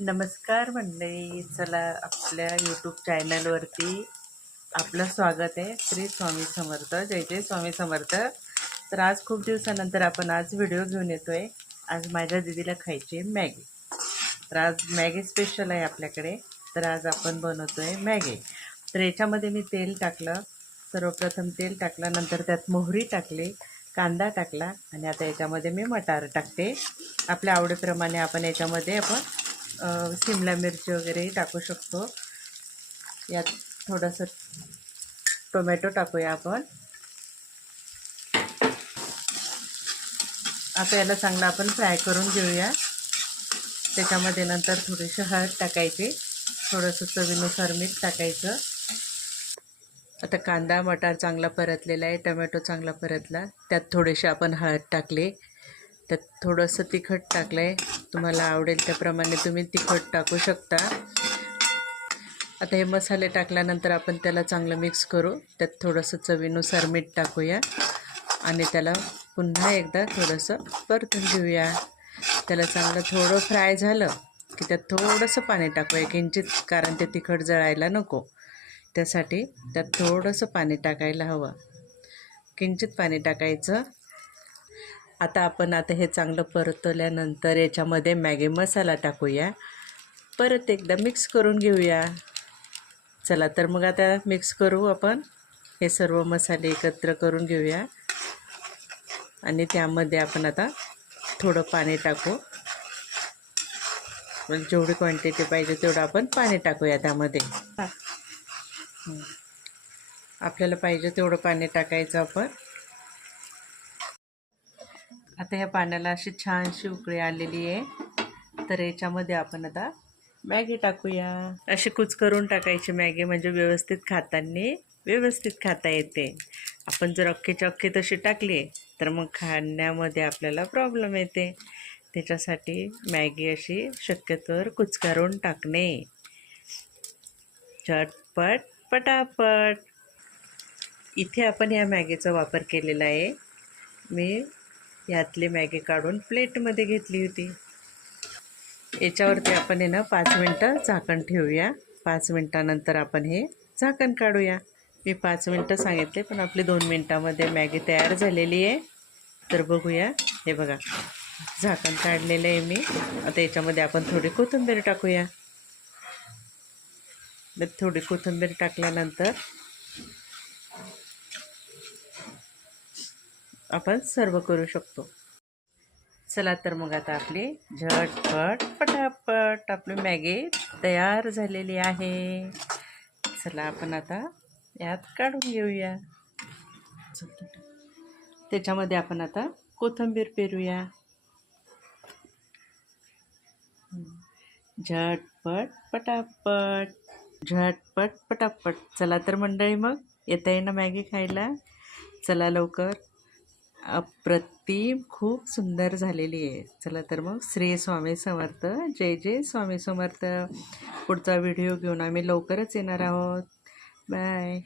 नमस्कार मंडळी, चला आपल्या यूट्यूब चॅनलवरती आपलं स्वागत आहे. श्री स्वामी समर्थ, जय जय स्वामी समर्थ. तर आज खूप दिवसानंतर आपण आज व्हिडिओ घेऊन येतोय. आज माझ्या दीदीला खायची मॅगी. तर आज मॅगी स्पेशल आहे आपल्याकडे. तर आज आपण बनवतोय मॅगी. तर याच्यामध्ये मी तेल टाकलं, सर्वप्रथम तेल टाकलं, नंतर त्यात मोहरी टाकली, कांदा टाकला आणि आता याच्यामध्ये मी मटार टाकते. आपल्या आवडीप्रमाणे आपण याच्यामध्ये शिमला मिरची वगैरे टाकू शकतो. यात थोडंसं टोमॅटो टाकूया आपण. आता याला चांगलं आपण फ्राय करून घेऊया. त्याच्यामध्ये नंतर थोडीशी हळद टाकायची, थोडंसं चवीनुसार मीठ टाकायचं. आता कांदा मटार चांगला परतलेला आहे, टोमॅटो चांगला परतला, त्यात थोडेसे आपण हळद टाकले, त्यात थोडंसं तिखट टाकलं आहे. तुम्हाला आवडेल त्याप्रमाणे तुम्ही तिखट टाकू शकता. आता हे मसाले टाकल्यानंतर आपण त्याला चांगलं मिक्स करू. त्यात थोडंसं चवीनुसार मीठ टाकूया आणि त्याला पुन्हा एकदा थोडंसं परतून घेऊया. त्याला चांगलं थोडं फ्राय झालं की त्यात थोडंसं पाणी टाकूया किंचित, कारण ते तिखट जळायला नको. त्यासाठी त्यात थोडंसं पाणी टाकायला हवं, किंचित पाणी टाकायचं. आता हे चांगलं परतवल्यानंतर याच्यामध्ये मॅगी मसाला टाकूया. परत एकदा मिक्स करून घेऊया. चला तर मग आता मिक्स करू आपण. हे सर्व मसाले एकत्र करून घेऊया आणि त्यामध्ये आपण आता थोडं पाणी टाकू. जेवढी क्वांटिटी पाहिजे तेवढं आपण पाणी टाकूया त्यामध्ये. आपल्याला पाहिजे तेवढं पाणी टाकायचं आपण. आता ह्या पाण्याला अशी छानशी उकळी आलेली आहे. तर याच्यामध्ये आपण आता मॅगी टाकूया. अशी कुच करून टाकायची मॅगी, म्हणजे व्यवस्थित खाता येते. आपण जर अख्खीच्या अख्खी तशी टाकली तर मग खाण्यामध्ये आपल्याला प्रॉब्लेम येते. त्याच्यासाठी मॅगी अशी शक्यतोवर कुचकारून टाकणे. झटपट पटापट. इथे आपण ह्या मॅगीचा वापर केलेला आहे. मी यातली मॅगी काढून प्लेटमध्ये घेतली होती. याच्यावरती आपण 5 मिनटं झाकण ठेवूया. 5 मिनटानंतर आपण हे झाकण काढूया. मी 5 मिनटं सांगितले, पण आपली 2 मिनटामध्ये मॅगी तयार झालेली आहे. तर बघूया. हे बघा, झाकण काढलेलं आहे मी. आता याच्यामध्ये आपण थोडी कोथिंबीर टाकूया. थोडी कोथिंबीर टाकल्यानंतर आपण सर्व करू शकतो. चला तर मग आता आपली झटपट पटापट आपली मॅगी तयार झालेली आहे. चला आपण आता यात काढून घेऊया. त्याच्यामध्ये आपण आता कोथिंबीर पेरूया. झटपट पटापट, झटपट पटापट. चला तर मंडळी, मग येता येईना मॅगी खायला. चला लवकर. अप्रतिम, खूप सुंदर झालेली आहे. चला तर मग श्री स्वामी समर्थ, जय जय स्वामी समर्थ. पुढचा व्हिडिओ घेऊन आम्ही लवकरच येणार आहोत. बाय.